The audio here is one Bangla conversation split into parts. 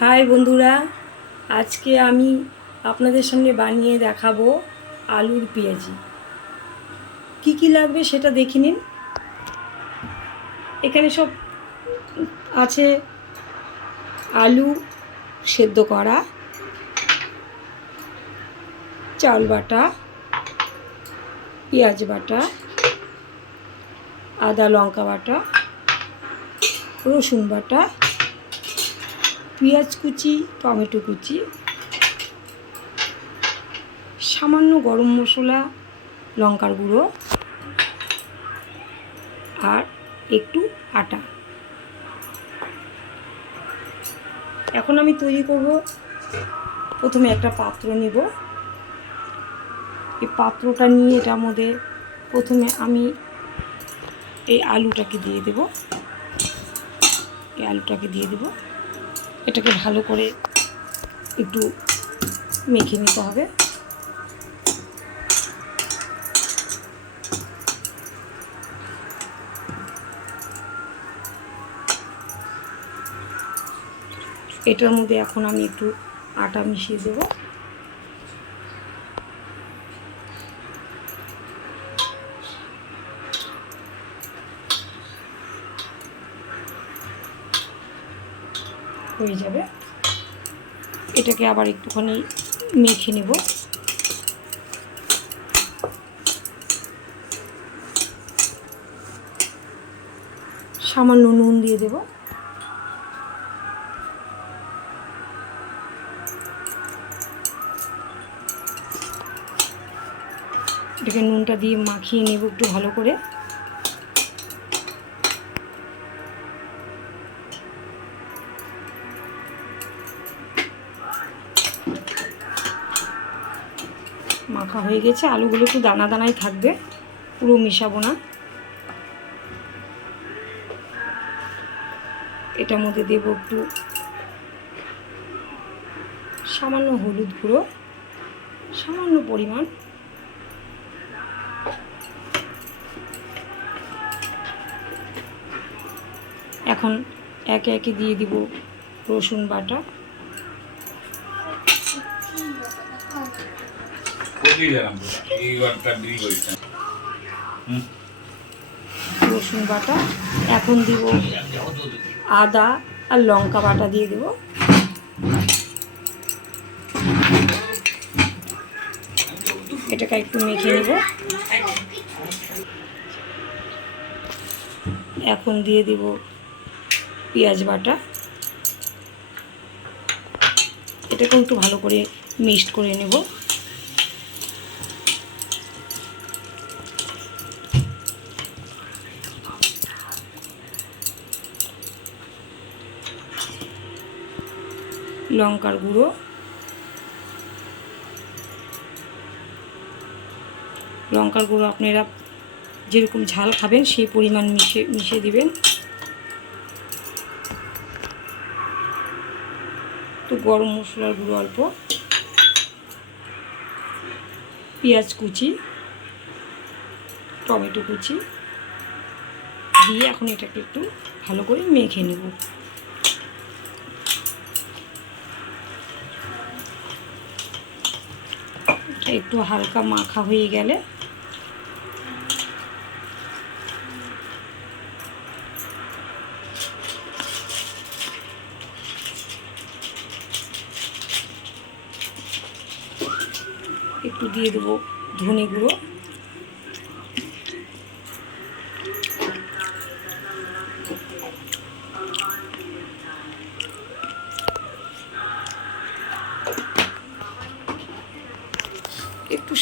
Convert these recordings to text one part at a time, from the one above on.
হাই বন্ধুরা, আজকে আমি আপনাদের সামনে বানিয়ে দেখাবো আলুর পেঁয়াজি। কি কি লাগবে সেটা দেখে নিন। এখানে সব আছে আলু সেদ্ধ করা চাল বাটা, পেঁয়াজ বাটা, আদা লঙ্কা বাটা, রসুন বাটা পেঁয়াজ কুচি, টমেটো কুচি, সামান্য গরম মশলা, লঙ্কার গুঁড়ো আর একটু আটা। এখন আমি তৈরি করব, প্রথমে একটা পাত্র নেব। এই পাত্রটা নিয়ে এটার মধ্যে প্রথমে আমি এই আলুটাকে দিয়ে দেব। এই আলুটাকে দিয়ে দেবো। এটাকে ভালো করে একটু মেখে নিতে হবে। এটার মধ্যে এখন আমি একটু আটা মিশিয়ে দেবো। হয়ে যাবে। এটাকে আবার একটুখানি মেখে নেব। সামান্য নুন দিয়ে দেব। এটাকে নুনটা দিয়ে মাখিয়ে নেব একটু ভালো করে। মাখা হয়ে গেছে। আলুগুলো একটু দানা দানাই থাকবে, পুরো মিশাবো না। এটার মধ্যে দেব একটু সামান্য হলুদ গুঁড়ো, সামান্য পরিমাণ। এখন একে একে দিয়ে দিব রসুন বাটা। রসুন বাটা, এখন দিব আদা আর লঙ্কা বাটা দিয়ে দেব। এটাকে একটু মেখে নেব। এখন দিয়ে দিব পেঁয়াজ বাটা। এটাকেও একটু ভালো করে মিক্সড করে নেব। লঙ্কার গুঁড়ো। লঙ্কার গুঁড়ো আপনারা যেরকম ঝাল খাবেন, সেই পরিমাণ মিশে মিশিয়ে দিবেন। তো গরম মশলার গুঁড়ো অল্প। পেঁয়াজ কুচি, টমেটো কুচি। দিয়ে এখন এটাকে একটু ভালো করে মেখে নেব। একটু হালকা মাখা হয়ে গেলে একটু দিয়ে দেবো ধনে গুঁড়ো।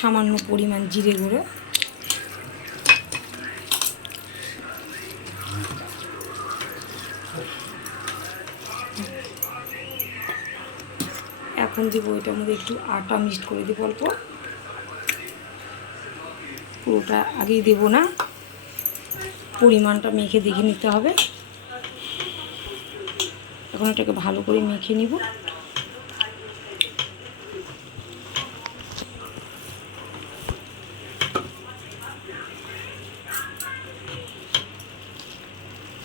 সামান্য পরিমাণ জিরে গুঁড়ো। এখন দেবো এটার মধ্যে একটু আটা মিক্সড করে দেবো অল্প। পুরোটা আগেই দেবো না। পরিমাণটা মেখে দেখে নিতে হবে। এখন এটাকে ভালো করে মেখে নিব।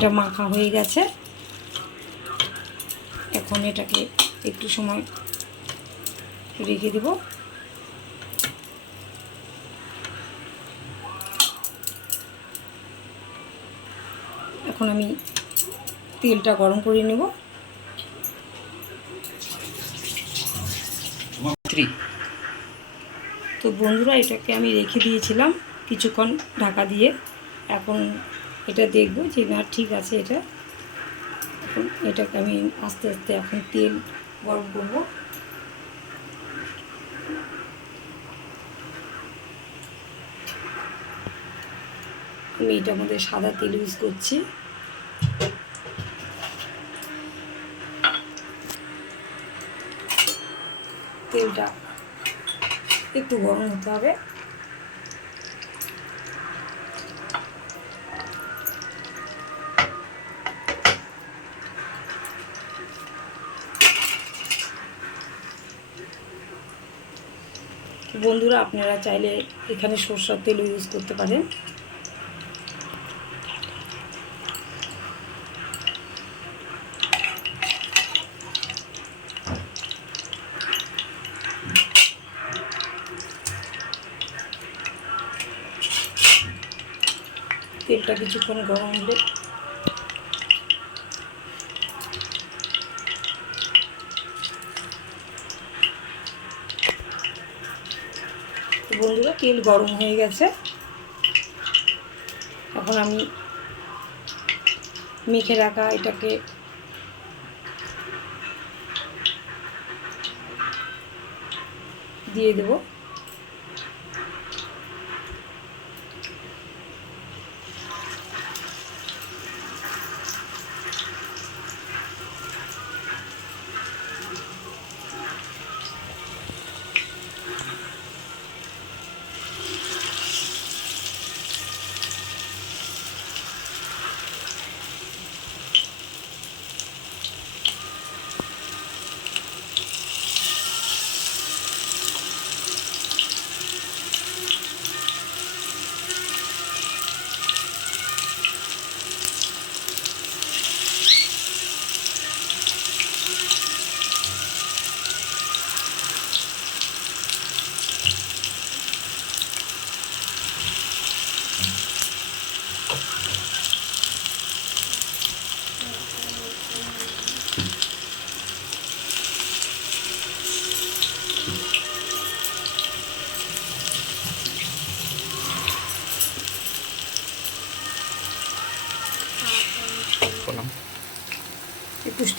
এটা মাখা হয়ে গেছে। এখন এটাকে একটু সময় রেখে দেব। এখন আমি তেলটা গরম করে নেব। তো বন্ধুরা এটাকে আমি রেখে দিয়েছিলাম কিছুক্ষণ ঢাকা দিয়ে। এখন এটা দেখব যে না, ঠিক আছে এটা। এখন এটাকে আমি আস্তে আস্তে এখন তেল গরম করব। আমি এটার মধ্যে সাদা তেল ইউজ করছি। তেলটা একটু গরম হতে হবে। বন্ধুরা আপনারা চাইলে এখানে সরষার তেলও ইউজ করতে পারেন। তেলটা কিছুক্ষণ গরম হলে তেল গরম হয়ে গেছে। এখন আমি মেখে রাখা এটাকে। দিয়ে দেবো।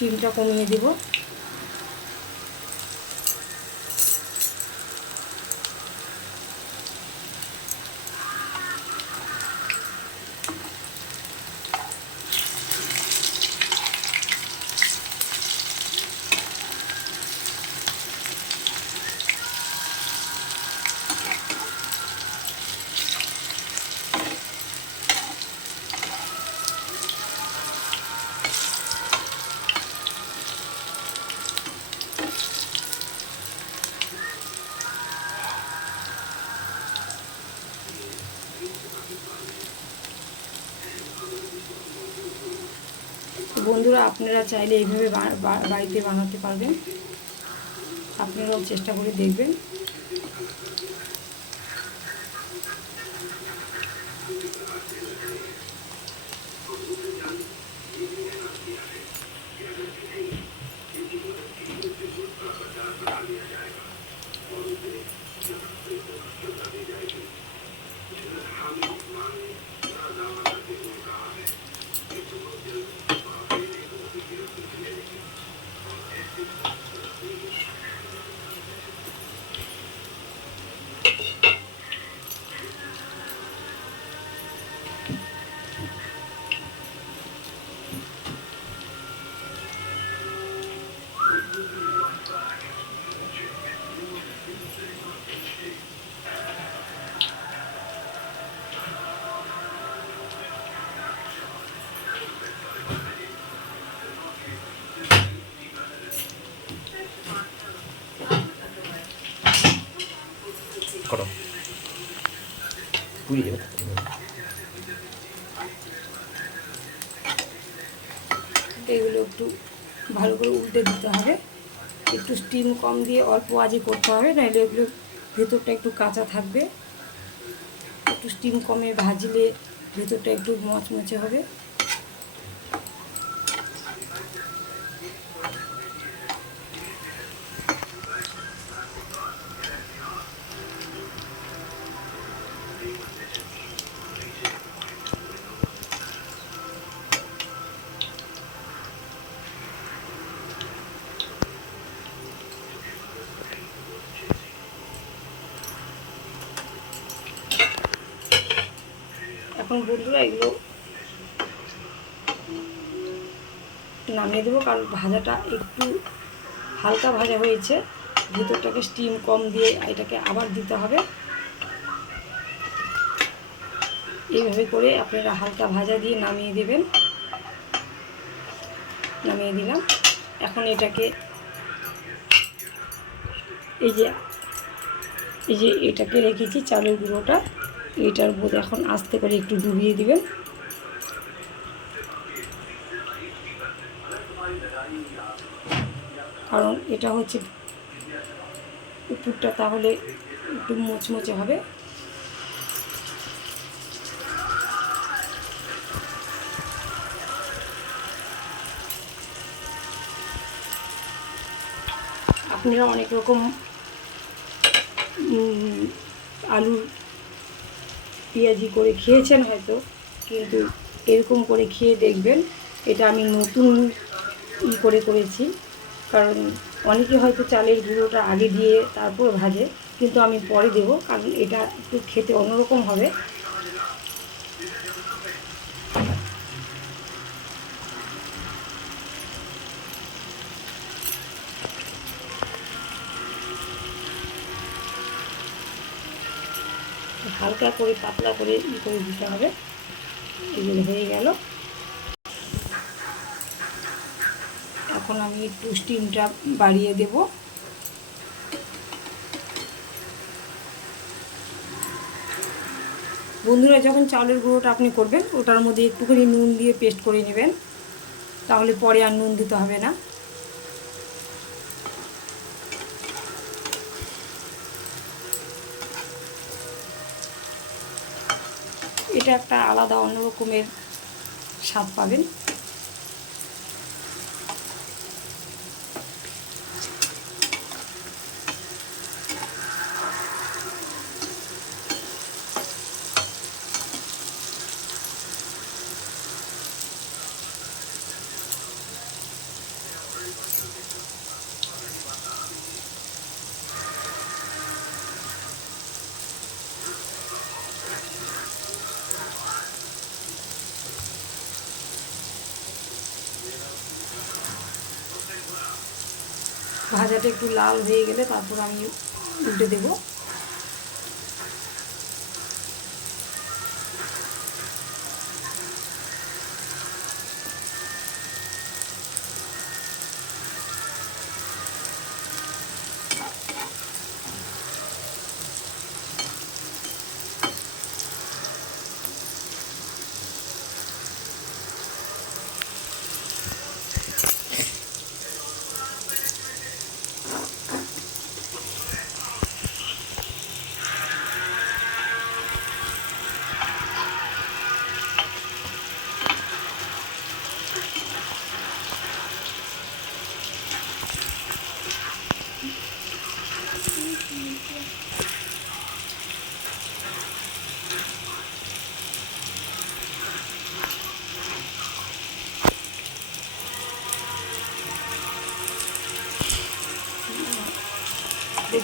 স্টিমটা কমিয়ে দেবো তো বন্ধুরা আপনারা চাইলে এইভাবে বাড়িতে বানাতে পারবেন। আপনারাও চেষ্টা করে দেখবেন। করো। এগুলো একটু ভালো করে উল্টে দিতে হবে। একটু স্টিম কম দিয়ে অল্প আজে করতে হবে, নাহলে এগুলো ভেতরটা একটু কাঁচা থাকবে। একটু স্টিম কমে ভাজলে ভেতরটা একটু মচমচে হবে। এখন বন্ধুরা এগুলো নামিয়ে দেবো, কারণ ভাজাটা একটু হালকা ভাজা হয়েছে। ভিতরটাকে স্টিম কম দিয়ে এটাকে আবার দিতে হবে। এইভাবে করে আপনারা হালকা ভাজা দিয়ে নামিয়ে দেবেন। নামিয়ে দিলাম। এখন এটাকে এই যে এই যে এটাকে রেখেছি চালের গুঁড়োটা, এটার মধ্যে এখন আস্তে করে একটু ডুবিয়ে দিবেন। কারণ এটা হচ্ছে উপরটা তাহলে একটু মোচমোচে হবে। আপনারা অনেক রকম আলুর পেঁয়াজি করে খেয়েছেন হয়তো, কিন্তু এরকম করে খেয়ে দেখবেন, এটা আমি নতুন ই করে করেছি। কারণ অনেকে হয়তো চালের গুঁড়োটা আগে দিয়ে তারপর ভাজে, কিন্তু আমি পরে দেবো, কারণ এটা একটু খেতে অন্যরকম হবে। হালকা করে, পাতলা করে ই করে দিতে হবে। এগুলো হয়ে গেল। এখন আমি একটু স্টিমটা বাড়িয়ে দেব। বন্ধুরা, যখন চাউলের গুঁড়োটা আপনি করবেন, ওটার মধ্যে একটুখানি নুন দিয়ে পেস্ট করে নেবেন। তাহলে পরে আর নুন দিতে হবে না। এটা একটা আলাদা অন্যরকমের স্বাদ পাবেন। ভাজাটা একটু লাল হয়ে গেলে তারপর আমি উল্টে দেব।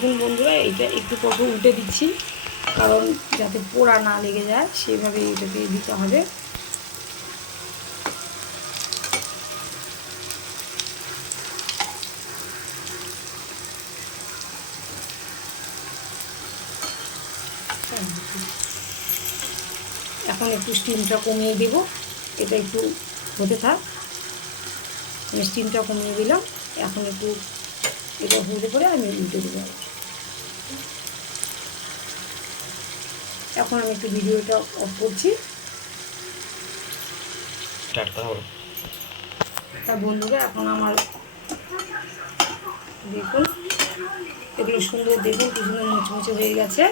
দেখুন বন্ধুরা, এটা একটু পর পর উল্টে দিচ্ছি, কারণ যাতে পোড়া না লেগে যায় সেভাবে এটাকে দিতে হবে। এখন একটু স্টিমটা কমিয়ে দেব, এটা একটু হতে থাক। স্টিমটা কমিয়ে দিলাম, এখন একটু এটা হতে করে আমি উল্টে দেবো এখন আমি একটু ভিডিওটা অফ করছি। তা বন্ধুরা এখন আমার দেখুন এগুলো সুন্দর দেখুন কি সুন্দর মুচমুচে হয়ে গেছে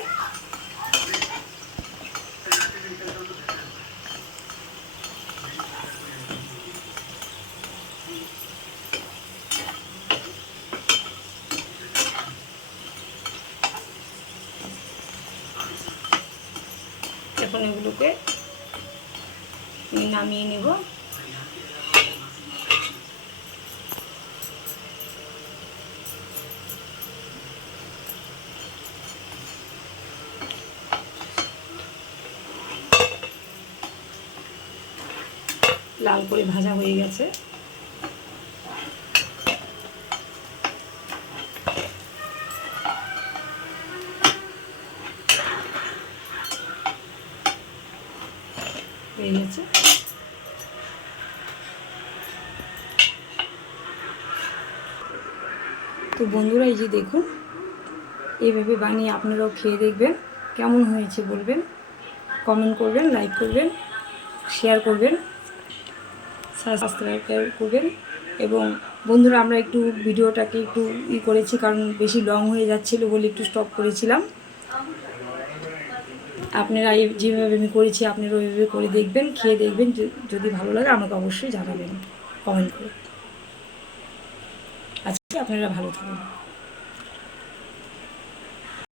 এখন এগুলোকে আমি নামিয়ে নেব। লাল করে ভাজা হয়ে গেছে। যে দেখুন। এইভাবে বানিয়ে আপনারাও খেয়ে দেখবেন। কেমন হয়েছে বলবেন। কমেন্ট করবেন লাইক করবেন শেয়ার করবেন সাবস্ক্রাইব করবেন। এবং বন্ধুরা, আমরা একটু ভিডিওটাকে একটু ই করেছি, কারণ বেশি লং হয়ে যাচ্ছিল বলে একটু স্টপ করেছিলাম। আপনারা যেভাবে আমি করেছি, আপনারা ওইভাবে করে দেখবেন, খেয়ে দেখবেন। যদি ভালো লাগে, আমাকে অবশ্যই জানাবেন কমেন্ট করে। আজকে আপনারা ভালো থাকবেন